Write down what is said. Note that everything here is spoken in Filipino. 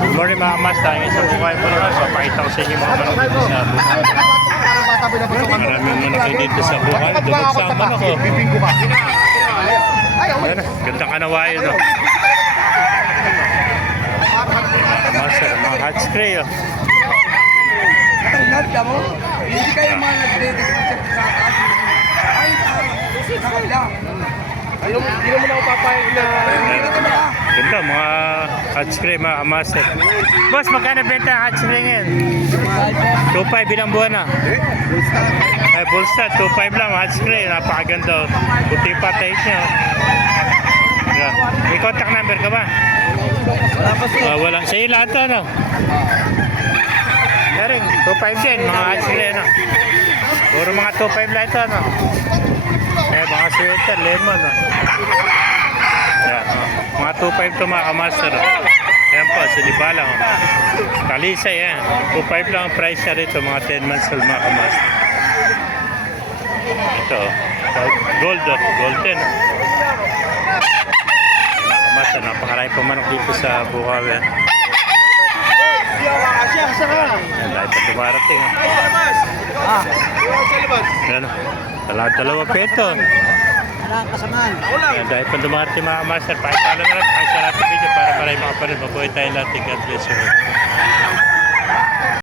Good morning mga master. Ngayon sa buhay mo naman, papakita ko sa inyo mga manok dito sa buhay. Maraming manok dito sa buhay. Dulog sa manok oh. Ayan, ganda kanawayo no. Mga master, mga hot spray oh. Hindi kayo mga nagde-discuss sa Hindi mo na ako papayag na... Ganda, mga hot spray mga master. Boss, magkano benta ang hot spray ngayon? 2.5 ilang buwan na? Ay, bulsa, 2.5 lang, hot spray. Napakaganda. Puti pa tayo niya. May contact number ka ba? Wala. Sa iyo lahat to, ano? Karing, 2.5 din, mga hot spray, ano? Puro mga 2.5 lang ito, ano? Eh, mga sweater, lemon, no? Ayan, oh. Mga 2.5 to mga kamaster, oh. Ayan po, sinibala, oh. Talisay, yan. 2.5 lang ang price na rito, mga 10 months old, mga kamaster. Ito, oh. Gold, oh. Golden, oh. Mga kamaster, napakarami pa manok dito sa Bukawi, ah. Ayan, dahil pa dumarating, oh. Ayan, oh. Dalawa peto. Wala kasamaan. Dahil pa dumarating mga master, pakipala na lang, pakisarap ang video para maraming makapanood. Mabuhay tayo lahat. God bless you.